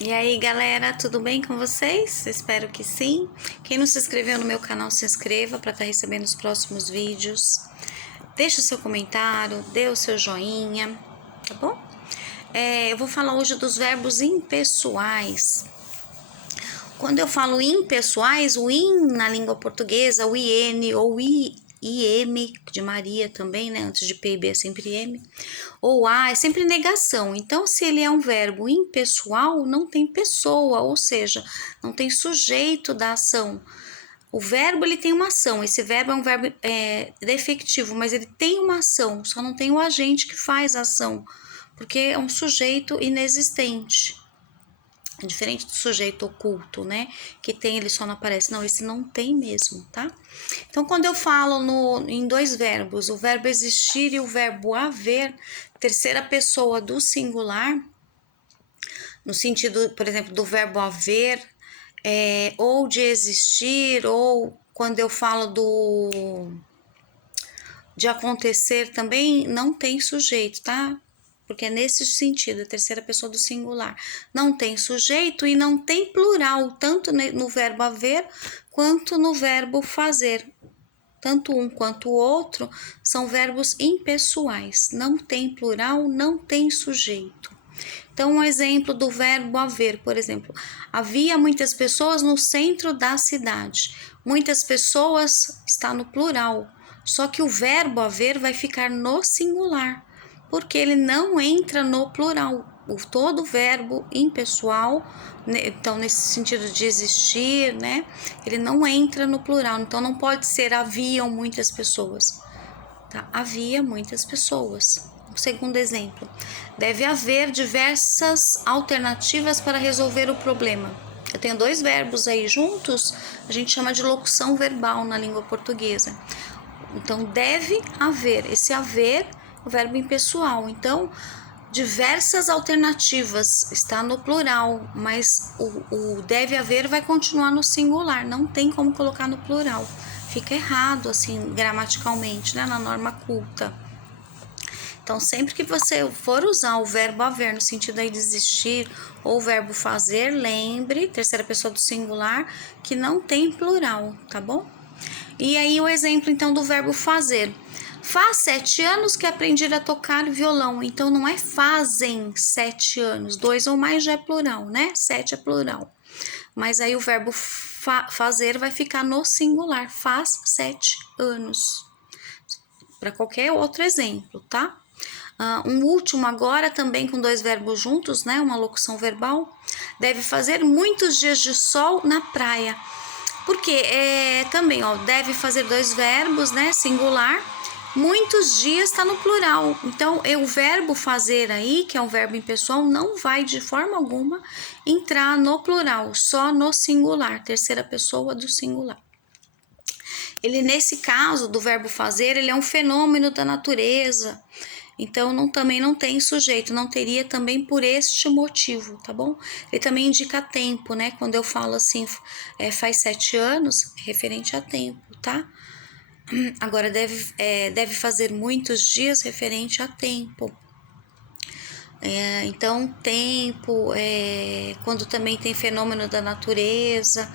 E aí, galera, tudo bem com vocês? Espero que sim. Quem não se inscreveu no meu canal, se inscreva para estar recebendo os próximos vídeos. Deixe o seu comentário, dê o seu joinha, tá bom? Eu vou falar hoje dos verbos impessoais. Quando eu falo impessoais, o in na língua portuguesa, o IN ou IM, de Maria também, né? Antes de P e B é sempre M. Ou A é sempre negação. Então, se ele é um verbo impessoal, não tem pessoa, ou seja, não tem sujeito da ação. O verbo, ele tem uma ação. Esse verbo é um verbo defectivo, mas ele tem uma ação, só não tem o agente que faz a ação, porque é um sujeito inexistente. É diferente do sujeito oculto, né? Que tem, ele só não aparece. Não, esse não tem mesmo, tá? Então, quando eu falo em dois verbos, o verbo existir e o verbo haver, terceira pessoa do singular, no sentido, por exemplo, do verbo haver, ou de existir, ou quando eu falo de acontecer também, não tem sujeito, tá? Porque é nesse sentido, a terceira pessoa do singular. Não tem sujeito e não tem plural, tanto no verbo haver quanto no verbo fazer. Tanto um quanto o outro são verbos impessoais. Não tem plural, não tem sujeito. Então, um exemplo do verbo haver, por exemplo, havia muitas pessoas no centro da cidade. Muitas pessoas está no plural, só que o verbo haver vai ficar no singular, porque ele não entra no plural. Todo verbo impessoal, então nesse sentido de existir, né, ele não entra no plural, então não pode ser haviam muitas pessoas, tá? Havia muitas pessoas. Segundo exemplo, deve haver diversas alternativas para resolver o problema. Eu tenho dois verbos aí juntos, a gente chama de locução verbal na língua portuguesa. Então, deve haver, esse haver, o verbo impessoal. Então, diversas alternativas, está no plural, mas o deve haver vai continuar no singular, não tem como colocar no plural. Fica errado, assim, gramaticalmente, né, na norma culta. Então, sempre que você for usar o verbo haver no sentido aí de existir ou o verbo fazer, lembre, terceira pessoa do singular, que não tem plural, tá bom? E aí o exemplo então do verbo fazer. Faz 7 anos que aprendi a tocar violão. Então não é fazem 7 anos. 2 ou mais já é plural, né? 7 é plural. Mas aí o verbo fazer vai ficar no singular. Faz 7 anos. Para qualquer outro exemplo, tá? Um último agora também com dois verbos juntos, né? Uma locução verbal. Deve fazer muitos dias de sol na praia. Porque também, ó, deve fazer dois verbos, né? Singular. Muitos dias está no plural. Então, o verbo fazer aí, que é um verbo impessoal, não vai de forma alguma entrar no plural, só no singular, terceira pessoa do singular. Ele, nesse caso do verbo fazer, ele é um fenômeno da natureza. Então, também não tem sujeito, não teria também por este motivo, tá bom? Ele também indica tempo, né? Quando eu falo assim, faz 7 anos, referente a tempo, tá? Agora, deve fazer muitos dias, referente a tempo. Então, tempo, quando também tem fenômeno da natureza,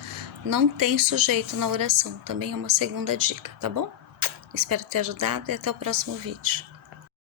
não tem sujeito na oração. Também é uma segunda dica, tá bom? Espero ter ajudado e até o próximo vídeo.